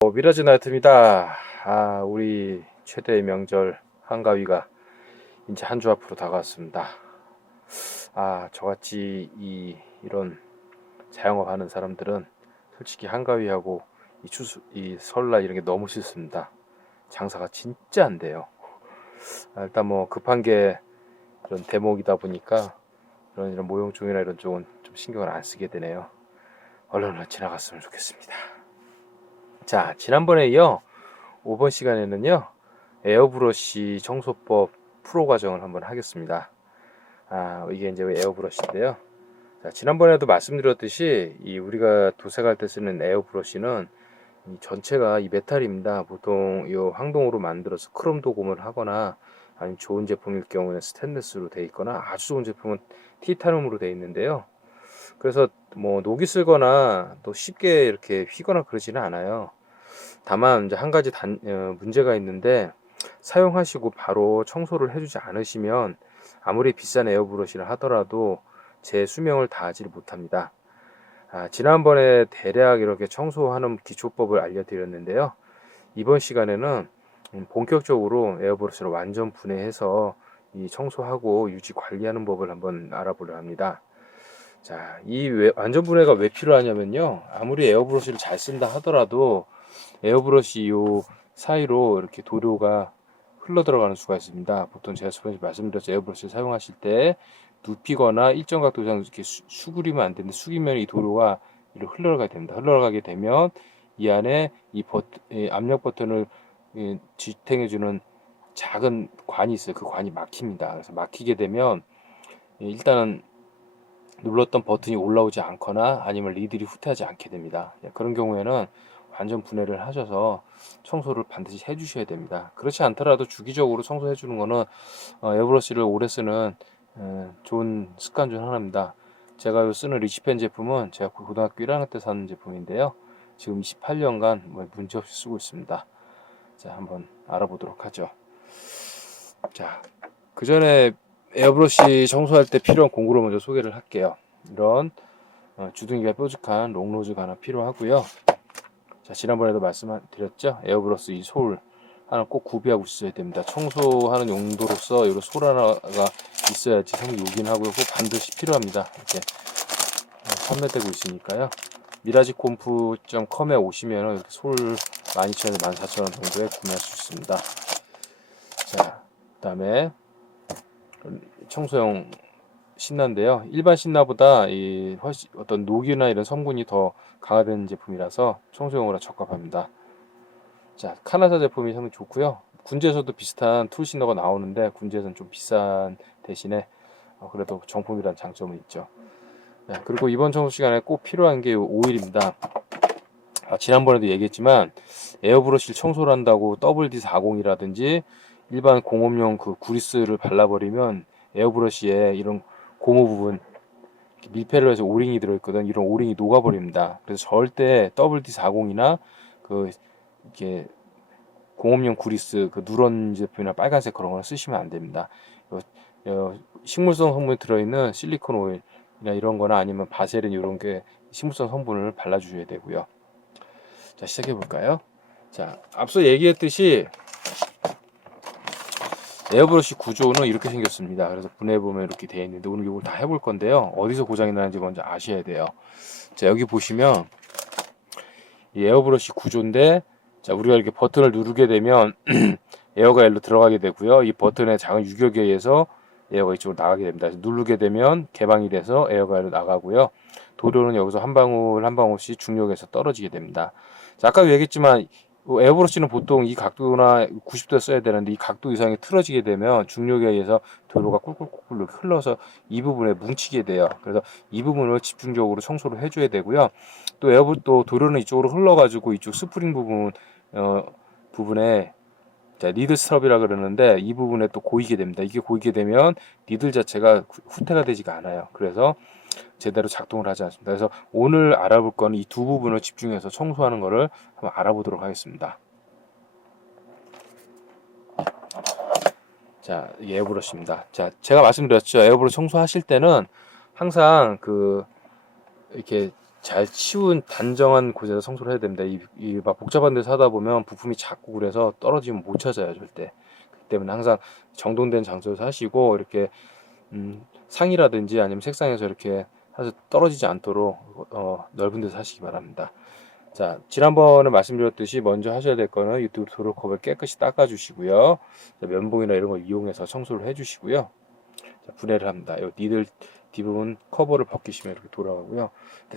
미라지 나이트입니다. 우리 최대의 명절 한가위가 이제 한 주 앞으로 다가왔습니다. 저같이 이런 자영업 하는 사람들은 솔직히 한가위하고 이 설날 이런 게 너무 싫습니다. 장사가 진짜 안 돼요. 일단 뭐 급한 게 이런 대목이다 보니까 이런 모형종이나 이런 쪽은 좀 신경을 안 쓰게 되네요. 얼른 지나갔으면 좋겠습니다. 자, 지난번에 이어 5번 시간에는요, 에어브러쉬 청소법 프로 과정을 한번 하겠습니다. 이게 이제 에어브러쉬인데요. 자, 지난번에도 말씀드렸듯이 우리가 도색할 때 쓰는 에어브러쉬는 전체가 이 메탈입니다. 보통 이 황동으로 만들어서 크롬 도금을 하거나 아니면 좋은 제품일 경우는 스테인리스로 되어 있거나 아주 좋은 제품은 티타늄으로 되어 있는데요. 그래서 뭐 녹이 슬거나 또 쉽게 이렇게 휘거나 그러지는 않아요. 다만 이제 한 가지 문제가 있는데, 사용하시고 바로 청소를 해주지 않으시면 아무리 비싼 에어브러시를 하더라도 제 수명을 다하지 못합니다. 지난번에 대략 이렇게 청소하는 기초법을 알려드렸는데요. 이번 시간에는 본격적으로 에어브러시를 완전 분해해서 이 청소하고 유지 관리하는 법을 한번 알아보려 합니다. 자, 완전 분해가 왜 필요하냐면요, 아무리 에어브러시를 잘 쓴다 하더라도 에어브러시 요 사이로 이렇게 도료가 흘러 들어가는 수가 있습니다. 보통 제가 저번에 말씀드렸죠. 에어브러시를 사용하실 때 눕히거나 일정 각도 이상 이렇게 수그리면 안 되는데, 숙이면 이 도료가 이렇게 흘러가게 됩니다. 흘러가게 되면 이 안에 이 압력 버튼을 지탱해주는 작은 관이 있어요. 그 관이 막힙니다. 그래서 막히게 되면 일단은 눌렀던 버튼이 올라오지 않거나 아니면 리들이 후퇴하지 않게 됩니다. 그런 경우에는 완전 분해를 하셔서 청소를 반드시 해주셔야 됩니다. 그렇지 않더라도 주기적으로 청소해 주는 거는 에어브러시를 오래 쓰는 좋은 습관 중 하나입니다. 제가 쓰는 리치펜 제품은 제가 고등학교 1학년 때 산 제품인데요. 지금 28년간 문제없이 쓰고 있습니다. 자, 한번 알아보도록 하죠. 자, 그 전에 에어브러시 청소할 때 필요한 공구를 먼저 소개를 할게요. 이런 주둥이가 뾰족한 롱노즈가 하나 필요하고요. 자, 지난번에도 말씀드렸죠. 에어브러시 이 솔 하나 꼭 구비하고 있어야 됩니다. 청소하는 용도로서 이런 솔 하나가 있어야지 성이 요긴하고요. 꼭 반드시 필요합니다. 이렇게 판매되고 있으니까요. 미라지콤프.com에 오시면 이렇게 솔 12,000원, 14,000원 정도에 구매할 수 있습니다. 자, 그 다음에 청소용 신나인데요. 일반 신나보다 훨씬 어떤 녹이나 이런 성분이 더 강화된 제품이라서 청소용으로 적합합니다. 자, 카나사 제품이 상당히 좋고요. 군제에서도 비슷한 툴 신너가 나오는데 군제에서는 좀 비싼 대신에 그래도 정품이란 장점은 있죠. 그리고 이번 청소 시간에 꼭 필요한 게 오일입니다. 지난번에도 얘기했지만 에어브러쉬를 청소를 한다고 WD-40이라든지 일반 공업용 그 구리스를 발라버리면 에어브러쉬에 이런 고무 부분 밀폐를 해서 오링이 들어있거든. 이런 오링이 녹아버립니다. 그래서 절대 WD-40이나 이렇게 공업용 구리스 그 누런 제품이나 빨간색 그런 거는 쓰시면 안 됩니다. 식물성 성분이 들어있는 실리콘 오일이나 이런 거나 아니면 바세린 이런 게 식물성 성분을 발라주셔야 되고요. 자, 시작해 볼까요? 자, 앞서 얘기했듯이 에어브러쉬 구조는 이렇게 생겼습니다. 그래서 분해 보면 이렇게 되어 있는데 오늘 이걸 다 해볼 건데요. 어디서 고장이 나는지 먼저 아셔야 돼요. 자, 여기 보시면 이 에어브러쉬 구조인데, 자, 우리가 이렇게 버튼을 누르게 되면 에어가 일로 들어가게 되고요. 이 버튼의 작은 유격에 의해서 에어가 이쪽으로 나가게 됩니다. 누르게 되면 개방이 돼서 에어가 일로 나가고요. 도료는 여기서 한 방울 한 방울씩 중력에서 떨어지게 됩니다. 자, 아까 얘기했지만 에어브러쉬는 보통 이 각도나 90도에 써야 되는데 이 각도 이상이 틀어지게 되면 중력에 의해서 도료가 꿀꿀꿀 흘러서 이 부분에 뭉치게 돼요. 그래서 이 부분을 집중적으로 청소를 해줘야 되고요. 또 도료는 이쪽으로 흘러가지고 이쪽 스프링 부분에 자, 니들 스트럽이라 그러는데 이 부분에 또 고이게 됩니다. 이게 고이게 되면 니들 자체가 후퇴가 되지가 않아요. 그래서 제대로 작동을 하지 않습니다. 그래서 오늘 알아볼 거는 이 두 부분을 집중해서 청소하는 거를 한번 알아보도록 하겠습니다. 자, 에어브러쉬입니다. 자, 제가 말씀드렸죠. 에어브러쉬 청소하실 때는 항상 이렇게 잘 치운 단정한 곳에서 청소를 해야 됩니다. 이 막 복잡한 데서 하다 보면 부품이 작고 그래서 떨어지면 못 찾아요, 절대. 그렇기 때문에 항상 정돈된 장소에서 하시고, 이렇게 상이라든지 아니면 색상에서 이렇게 해서 떨어지지 않도록 넓은 데서 하시기 바랍니다. 자, 지난번에 말씀드렸듯이 먼저 하셔야 될 거는 유튜브 도로컵을 깨끗이 닦아 주시고요. 면봉이나 이런 걸 이용해서 청소를 해 주시고요. 자, 분해를 합니다. 이 니들 뒷부분 커버를 벗기시면 이렇게 돌아가고요.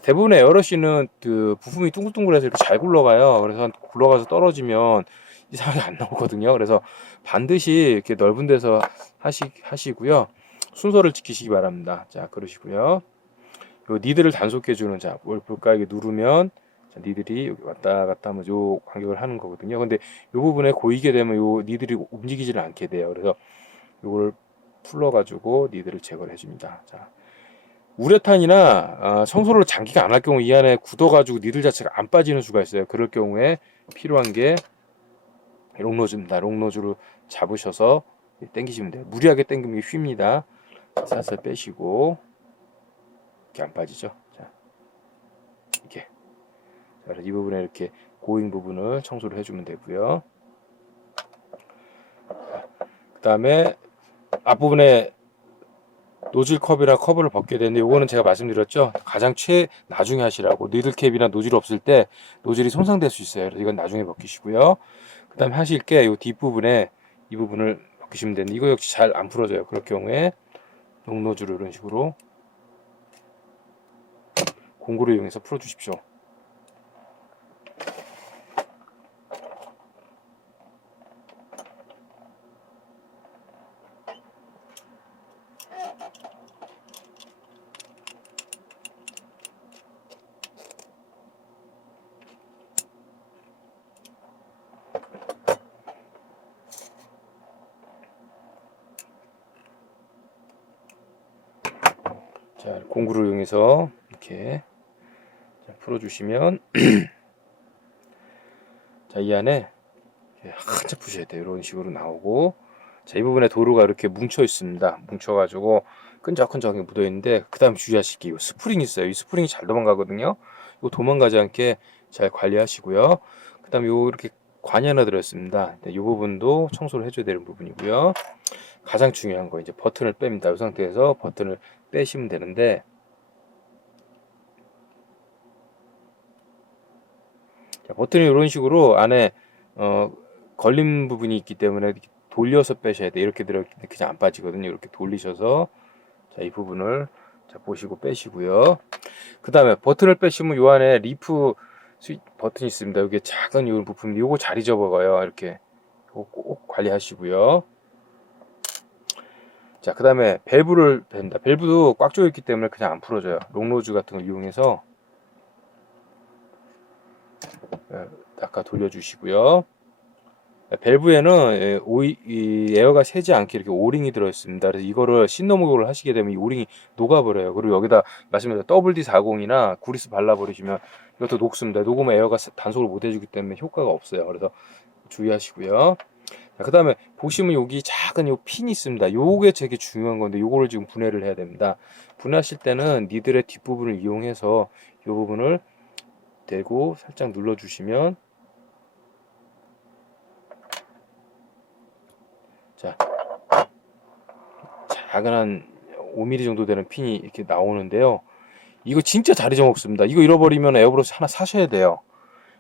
대부분의 에어러시는 그 부품이 둥글둥글해서 이렇게 잘 굴러가요. 그래서 굴러가서 떨어지면 이상하게 안 나오거든요. 그래서 반드시 이렇게 넓은 데서 하시고요. 순서를 지키시기 바랍니다. 자, 그러시고요. 요 니들을 단속해 주는, 자, 뭘 볼까? 이게 누르면 자, 니들이 여기 왔다 갔다 하면 요 간격을 하는 거거든요. 근데 요 부분에 고이게 되면 요 니들이 움직이지를 않게 돼요. 그래서 요거를 풀러 가지고 니들을 제거를 해줍니다. 자, 우레탄이나 청소를 장기가 안 할 경우 이 안에 굳어가지고 니들 자체가 안 빠지는 수가 있어요. 그럴 경우에 필요한 게 롱노즈입니다. 롱노즈로 잡으셔서 당기시면 돼요. 무리하게 당기면 휩니다. 살살 빼시고, 이렇게 안 빠지죠. 자, 이렇게. 자, 이 부분에 이렇게 고잉 부분을 청소를 해주면 되고요. 그 다음에 앞부분에 노즐 컵이랑 커버를 벗게 되는데, 요거는 제가 말씀드렸죠. 가장 나중에 하시라고. 니들캡이나 노즐 없을 때 노즐이 손상될 수 있어요. 그래서 이건 나중에 벗기시고요. 그 다음에 하실 게 요 뒷부분에 이 부분을 벗기시면 되는데, 이거 역시 잘 안 풀어져요. 그럴 경우에 롱노즐을 이런 식으로 공구를 이용해서 풀어주십시오. 자, 공구를 이용해서 이렇게 풀어주시면 자, 이 안에 한참 푸셔야 돼요. 이런 식으로 나오고, 자, 이 부분에 도루가 이렇게 뭉쳐 있습니다. 뭉쳐가지고 끈적끈적하게 묻어 있는데, 그 다음 주의하실 게 스프링이 있어요. 이 스프링이 잘 도망가거든요. 이거 도망가지 않게 잘 관리하시고요. 그 다음에 요 이렇게 관이 하나 들어있습니다. 이 부분도 청소를 해줘야 되는 부분이고요. 가장 중요한 거 이제 버튼을 뺍니다. 이 상태에서 버튼을 빼시면 되는데, 자, 버튼이 이런 식으로 안에 걸린 부분이 있기 때문에 이렇게 돌려서 빼셔야 돼. 이렇게 들어있는데 그냥 안 빠지거든요. 이렇게 돌리셔서, 자, 이 부분을 자, 보시고 빼시고요. 그 다음에 버튼을 빼시면 요 안에 리프 버튼이 있습니다. 여기 작은 요 부품, 요거 잘 잊어버려요. 이렇게 요거 꼭 관리하시고요. 자, 그 다음에 밸브를 뺀다. 밸브도 꽉 조여있기 때문에 그냥 안 풀어져요. 롱노즈 같은 걸 이용해서 아까 돌려주시고요. 밸브에는 이 에어가 새지 않게 이렇게 오링이 들어있습니다. 그래서 이거를 신노목을 하시게 되면 이 오링이 녹아버려요. 그리고 여기다 말씀드린 WD-40이나 구리스 발라버리시면 이것도 녹습니다. 녹으면 에어가 단속을 못 해주기 때문에 효과가 없어요. 그래서 주의하시고요. 그 다음에 보시면 여기 작은 요 핀이 있습니다. 요게 되게 중요한 건데 요거를 지금 분해를 해야 됩니다. 분해하실 때는 니들의 뒷부분을 이용해서 요 부분을 대고 살짝 눌러주시면, 자, 작은 한 5mm 정도 되는 핀이 이렇게 나오는데요. 이거 진짜 잘 잊어먹습니다. 이거 잃어버리면 에어브러시 하나 사셔야 돼요.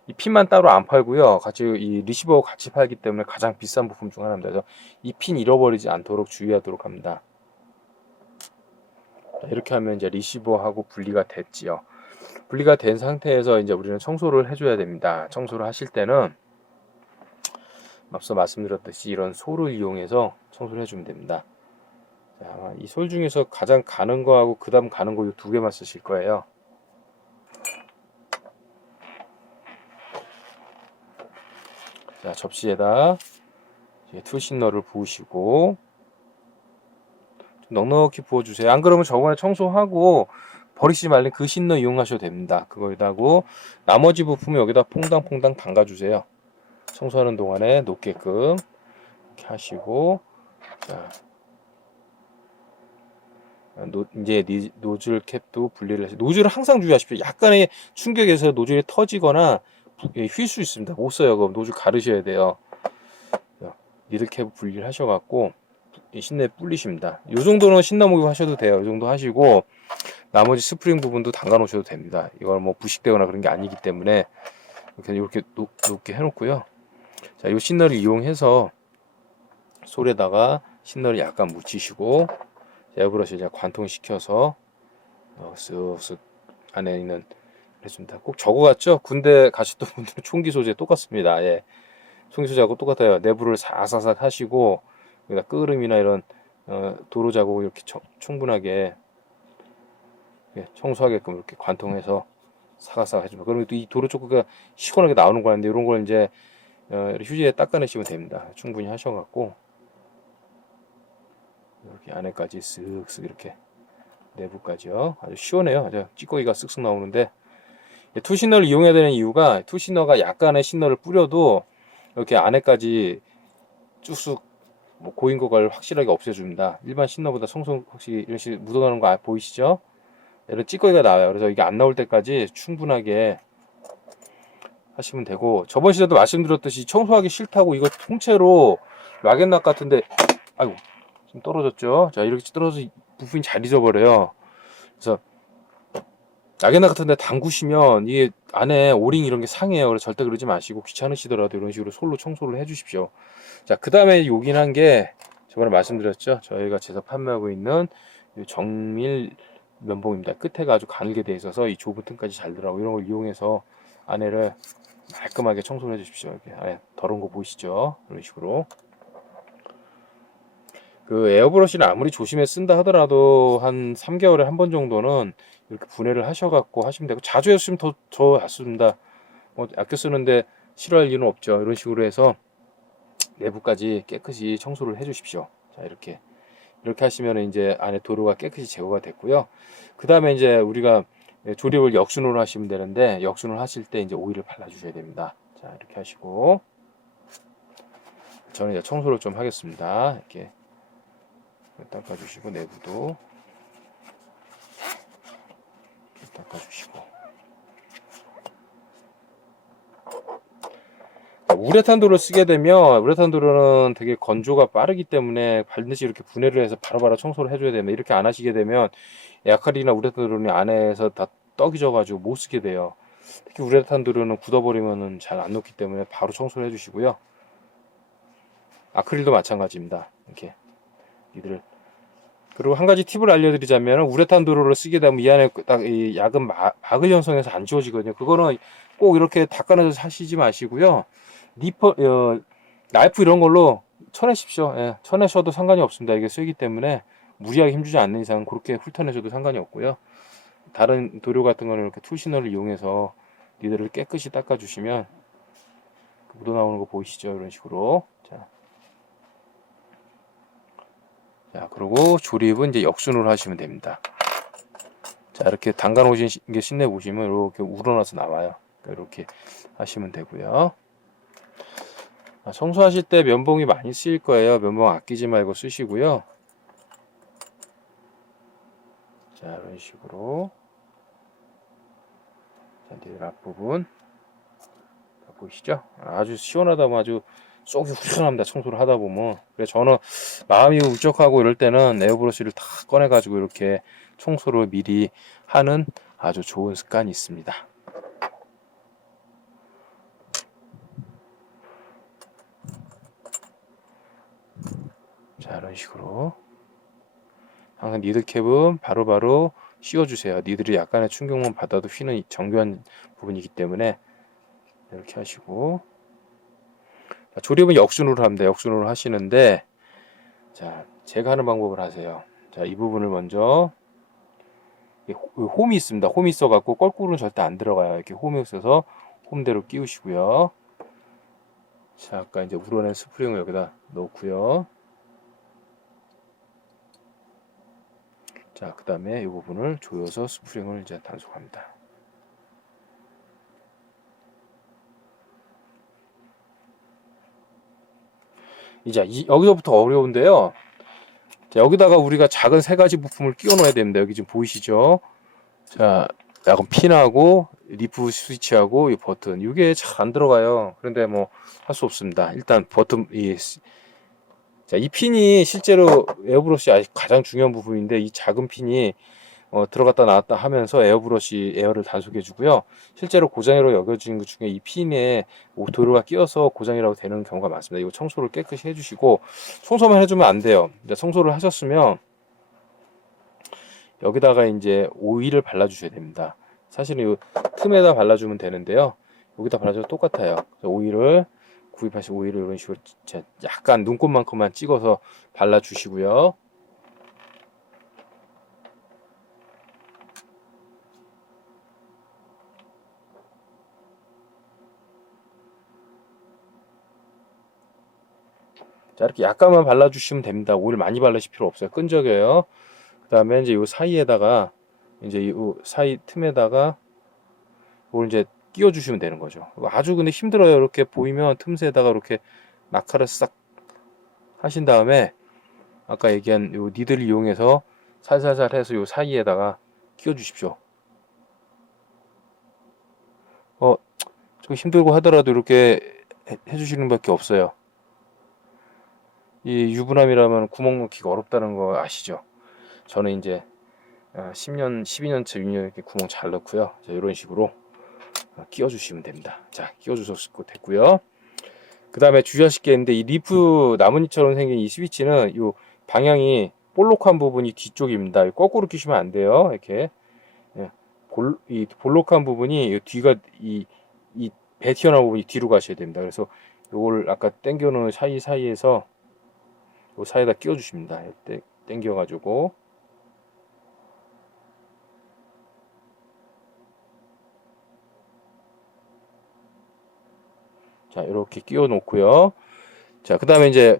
이 핀만 따로 안 팔고요. 같이 이 리시버하고 같이 팔기 때문에 가장 비싼 부품 중 하나입니다. 그래서 이 핀 잃어버리지 않도록 주의하도록 합니다. 이렇게 하면 이제 리시버하고 분리가 됐지요. 분리가 된 상태에서 이제 우리는 청소를 해줘야 됩니다. 청소를 하실 때는 앞서 말씀드렸듯이 이런 솔을 이용해서 청소를 해주면 됩니다. 자, 이 솔 중에서 가장 가는 거하고 그 다음 가는 거 이 두 개만 쓰실 거예요. 자, 접시에다 툴신너를 부으시고 좀 넉넉히 부어주세요. 안 그러면 저번에 청소하고 버리시지 말린 그 신너 이용하셔도 됩니다. 그거에다 하고 나머지 부품을 여기다 퐁당퐁당 담가주세요. 청소하는 동안에 녹게끔 이렇게 하시고, 자, 이제 노즐 캡도 분리를 해서 노즐을 항상 주의하십시오. 약간의 충격에서 노즐이 터지거나 휠 수 있습니다. 못 써요. 그럼 노즐 가르셔야 돼요. 니들 캡 분리를 하셔갖고 신내 불리십니다. 이 정도는 신나 목욕 하셔도 돼요. 이 정도 하시고 나머지 스프링 부분도 담가 놓으셔도 됩니다. 이걸 뭐 부식되거나 그런 게 아니기 때문에 이렇게 높게 해놓고요. 자, 이 신너를 이용해서 솔에다가 신너를 약간 묻히시고 에어브러시 이제 관통시켜서 쓱쓱 안에 있는 해줍니다. 꼭 저거 같죠? 군대 가셨던 분들은 총기 소재 똑같습니다. 예, 총기 소재하고 똑같아요. 내부를 사사삭 하시고 여기다 끄름이나 이런 도로 자국 이렇게 충분하게 청소하게끔 이렇게 관통해서 사가사가 해줍니다. 그러면 또 이 도로 쪽가 시원하게 나오는 거였는데 이런 걸 이제 휴지에 닦아내시면 됩니다. 충분히 하셔갖고 이렇게 안에까지 쓱쓱 이렇게 내부까지요. 아주 시원해요. 아주 찌꺼기가 쓱쓱 나오는데 투시너를 이용해야 되는 이유가 투시너가 약간의 시너를 뿌려도 이렇게 안에까지 쭉쑥 뭐 고인 거를 확실하게 없애줍니다. 일반 시너보다 송송 확실히 이런 식으로 묻어나는 거 보이시죠? 이런 찌꺼기가 나와요. 그래서 이게 안 나올 때까지 충분하게 하시면 되고 저번 시대도 말씀드렸듯이 청소하기 싫다고 이거 통째로 락앤락 같은데 아이고 좀 떨어졌죠. 자 이렇게 떨어져서 부품이 잘 잊어버려요. 그래서 락앤락 같은데 담그시면 이게 안에 오링 이런 게 상해요. 그래서 절대 그러지 마시고 귀찮으시더라도 이런 식으로 솔로 청소를 해주십시오. 자 그 다음에 요긴한 게 저번에 말씀드렸죠. 저희가 제작 판매하고 있는 정밀 면봉입니다. 끝에가 아주 가늘게 되어 있어서 이 좁은 틈까지 잘 들어가고 이런 걸 이용해서 안에를 깔끔하게 청소를 해주십시오. 이렇게 안에 더러운 거 보이시죠? 이런 식으로. 그 에어브러시는 아무리 조심해 쓴다 하더라도 한 3개월에 한 번 정도는 이렇게 분해를 하셔갖고 하시면 되고 자주 했으면 더 낫습니다. 뭐 아껴 쓰는데 싫어할 이유는 없죠. 이런 식으로 해서 내부까지 깨끗이 청소를 해주십시오. 자 이렇게 하시면 이제 안에 도로가 깨끗이 제거가 됐고요. 그 다음에 이제 우리가 조립을 역순으로 하시면 되는데 역순을 하실 때 이제 오일을 발라주셔야 됩니다. 자 이렇게 하시고 저는 이제 청소를 좀 하겠습니다. 이렇게 닦아주시고 내부도 이렇게 닦아주시고 우레탄 도로를 쓰게 되면 우레탄 도로는 되게 건조가 빠르기 때문에 반드시 이렇게 분해를 해서 바로바로 청소를 해줘야 됩니다. 이렇게 안 하시게 되면 아크릴이나 우레탄 도로는 안에서 다 떡이 져가지고 못 쓰게 돼요. 특히 우레탄 도로는 굳어버리면 잘 안 녹기 때문에 바로 청소를 해주시고요. 아크릴도 마찬가지입니다. 이렇게 이들을 그리고 한 가지 팁을 알려드리자면 우레탄 도로를 쓰게 되면 이 안에 딱 이 약은 막을 형성해서 안 지워지거든요. 그거는 꼭 이렇게 닦아내서 하시지 마시고요. 나이프 이런 걸로 쳐내십시오. 예, 쳐내셔도 상관이 없습니다. 이게 쓰기 때문에 무리하게 힘주지 않는 이상 그렇게 훑어내셔도 상관이 없고요. 다른 도료 같은 거는 이렇게 툴시너를 이용해서 니들을 깨끗이 닦아주시면 묻어나오는 거 보이시죠? 이런 식으로. 자, 그리고 조립은 이제 역순으로 하시면 됩니다. 자, 이렇게 담가 놓으신 게 신내 보시면 이렇게 우러나서 나와요. 이렇게 하시면 되고요. 청소하실 때 면봉이 많이 쓰일 거예요. 면봉 아끼지 말고 쓰시고요. 자, 이런 식으로. 자, 뒤에 앞부분. 보이시죠? 아주 시원하다 보면 아주 속이 후련합니다. 청소를 하다 보면. 그래서 저는 마음이 울적하고 이럴 때는 에어브러시를 다 꺼내가지고 이렇게 청소를 미리 하는 아주 좋은 습관이 있습니다. 자, 이런 식으로 항상 니들캡은 바로바로 씌워주세요. 니들이 약간의 충격만 받아도 휘는 정교한 부분이기 때문에 이렇게 하시고 조립은 역순으로 합니다. 역순으로 하시는데 자 제가 하는 방법을 하세요. 자, 이 부분을 먼저 홈이 있습니다. 홈이 있어 갖고 거꾸로는 절대 안 들어가요. 이렇게 홈이 있어서 홈대로 끼우시고요. 자, 아까 이제 우러낸 스프링을 여기다 넣고요. 자, 그 다음에 이 부분을 조여서 스프링을 이제 단속합니다. 이제 여기서부터 어려운데요. 자, 여기다가 우리가 작은 세 가지 부품을 끼워 넣어야 됩니다. 여기 지금 보이시죠? 자, 약간 핀하고 리프 스위치하고 이 버튼, 이게 잘 안 들어가요. 그런데 뭐 할 수 없습니다. 일단 버튼, 자, 이 핀이 실제로 에어브러시 가장 중요한 부분인데, 이 작은 핀이 들어갔다 나왔다 하면서 에어브러시 에어를 단속해 주고요. 실제로 고장이라고 여겨지는 것 중에 이 핀에 도료가 끼어서 고장이라고 되는 경우가 많습니다. 이거 청소를 깨끗이 해주시고, 청소만 해주면 안 돼요. 이제 청소를 하셨으면 여기다가 이제 오일을 발라주셔야 됩니다. 사실은 이 틈에다 발라주면 되는데요. 여기다 발라줘도 똑같아요. 오일을 구입하신 오일을 이런 식으로 약간 눈곱만큼만 찍어서 발라주시고요. 자, 이렇게 약간만 발라주시면 됩니다. 오일 많이 바르실 필요 없어요. 끈적여요. 그 다음에 이제 이 사이에다가, 이제 이 사이 틈에다가 이걸 이제 끼워주시면 되는 거죠. 아주 근데 힘들어요. 이렇게 보이면 틈새에다가 이렇게 낙하를 싹 하신 다음에 아까 얘기한 요 니들을 이용해서 살살살 해서 요 사이에다가 끼워주십시오. 좀 힘들고 하더라도 이렇게 해주시는 밖에 없어요. 이 유부남이라면 구멍 넣기가 어렵다는 거 아시죠? 저는 이제 10년, 12년째 유년 이렇게 구멍 잘 넣고요. 자, 이런 식으로 끼워주시면 됩니다. 자, 끼워주셨고 됐고요. 그 다음에 주의하실 게 있는데, 이 리프 나뭇잎처럼 생긴 이 스위치는 이 방향이 볼록한 부분이 뒤쪽입니다. 거꾸로 끼시면 안 돼요. 이렇게 이 볼록한 부분이 뒤가 이 배 튀어나온 부분이 뒤로 가셔야 됩니다. 그래서 이걸 아까 당겨놓은 사이에서 요 사이에다 끼워주십니다. 이때 당겨가지고, 자, 이렇게 끼워 놓고요. 자, 그 다음에 이제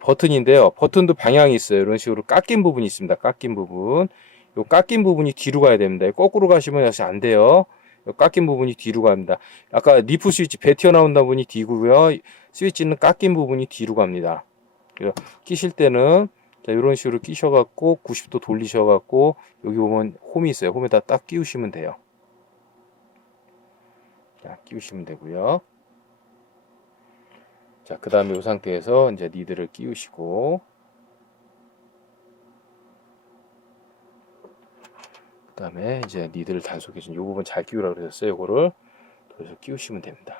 버튼인데요. 버튼도 방향이 있어요. 이런 식으로 깎인 부분이 있습니다. 깎인 부분. 요 깎인 부분이 뒤로 가야 됩니다. 거꾸로 가시면 다시 안 돼요. 요 깎인 부분이 뒤로 갑니다. 아까 리프 스위치 배 튀어나온다 부분이 뒤고요. 스위치는 깎인 부분이 뒤로 갑니다. 그래서 끼실 때는 자, 이런 식으로 끼셔갖고 90도 돌리셔갖고 여기 보면 홈이 있어요. 홈에다 딱 끼우시면 돼요. 자, 끼우시면 되고요. 자, 그 다음에 이 상태에서 이제 니들을 끼우시고, 그 다음에 이제 니들을 단속해준 이 부분 잘 끼우라고 그랬어요. 요거를 그래서 끼우시면 됩니다.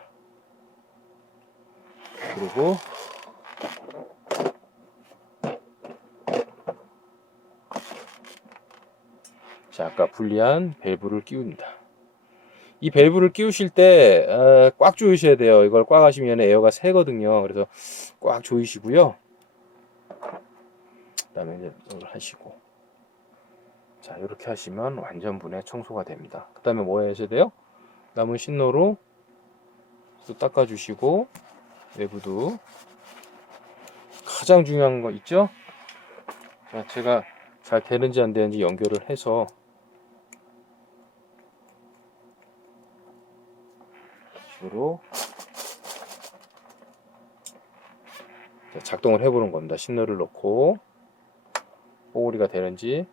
그리고 자, 아까 분리한 밸브를 끼웁니다. 이 밸브를 끼우실 때 꽉 조이셔야 돼요. 이걸 꽉 하시면 에어가 새거든요. 그래서 꽉 조이시고요. 그 다음에 이제 이걸 하시고, 자, 이렇게 하시면 완전 분해 청소가 됩니다. 그 다음에 뭐 하셔야 돼요? 남은 신로로 또 닦아주시고, 외부도 가장 중요한 거 있죠? 자, 제가 잘 되는지 안 되는지 연결을 해서 식으로 작동을 해보는 겁니다. 신호를 넣고 뽀글이가 되는지.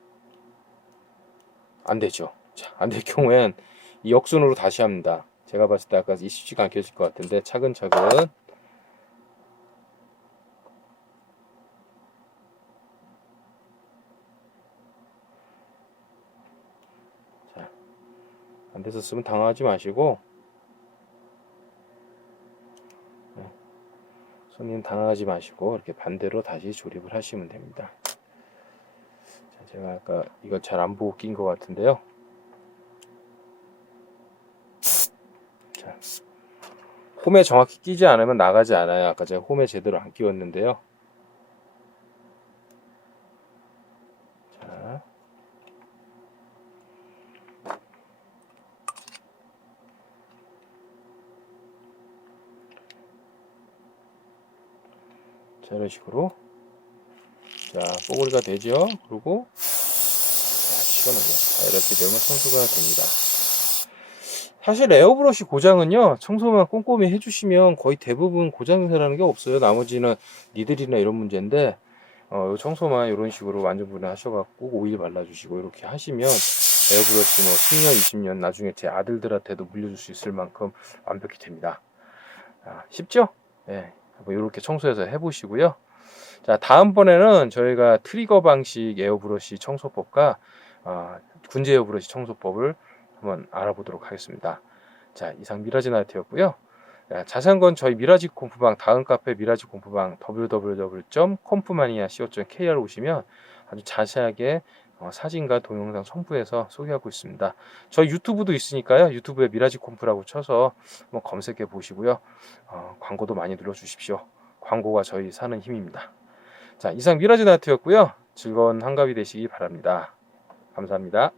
안 되죠. 자, 안 될 경우엔 이 역순으로 다시 합니다. 제가 봤을 때 아까 쉽지가 않게 것 같은데 차근차근. 자, 안 됐었으면 당황하지 마시고, 손님 당황하지 마시고 이렇게 반대로 다시 조립을 하시면 됩니다. 자, 제가 아까 이거 잘 안 보고 낀 것 같은데요. 자, 홈에 정확히 끼지 않으면 나가지 않아요. 아까 제가 홈에 제대로 안 끼웠는데요. 자, 이런 식으로 자, 뽀글이가 되죠. 그리고 시원하게 이렇게 되면 청소가 됩니다. 사실 에어브러시 고장은요, 청소만 꼼꼼히 해주시면 거의 대부분 고장 유사라는 게 없어요. 나머지는 니들이나 이런 문제인데, 요 청소만 이런 식으로 완전분해 하셔갖고 오일 발라주시고 이렇게 하시면 에어브러시 뭐 10년, 20년 나중에 제 아들들한테도 물려줄 수 있을 만큼 완벽히 됩니다. 쉽죠? 예, 뭐 이렇게 청소해서 해보시고요. 자, 다음번에는 저희가 트리거 방식 에어브러시 청소법과 군제 에어브러시 청소법을 한번 알아보도록 하겠습니다. 자, 이상 미라지나이트였고요. 자세한 건 저희 미라지 콤프방 다음 카페 미라지 콤프방 www.콤프마니아.co.kr 오시면 아주 자세하게 사진과 동영상 첨부해서 소개하고 있습니다. 저희 유튜브도 있으니까요. 유튜브에 미라지 콤프라고 쳐서 한번 검색해 보시고요. 광고도 많이 눌러주십시오. 광고가 저희 사는 힘입니다. 자, 이상 미라지 나이트였고요. 즐거운 한가위 되시기 바랍니다. 감사합니다.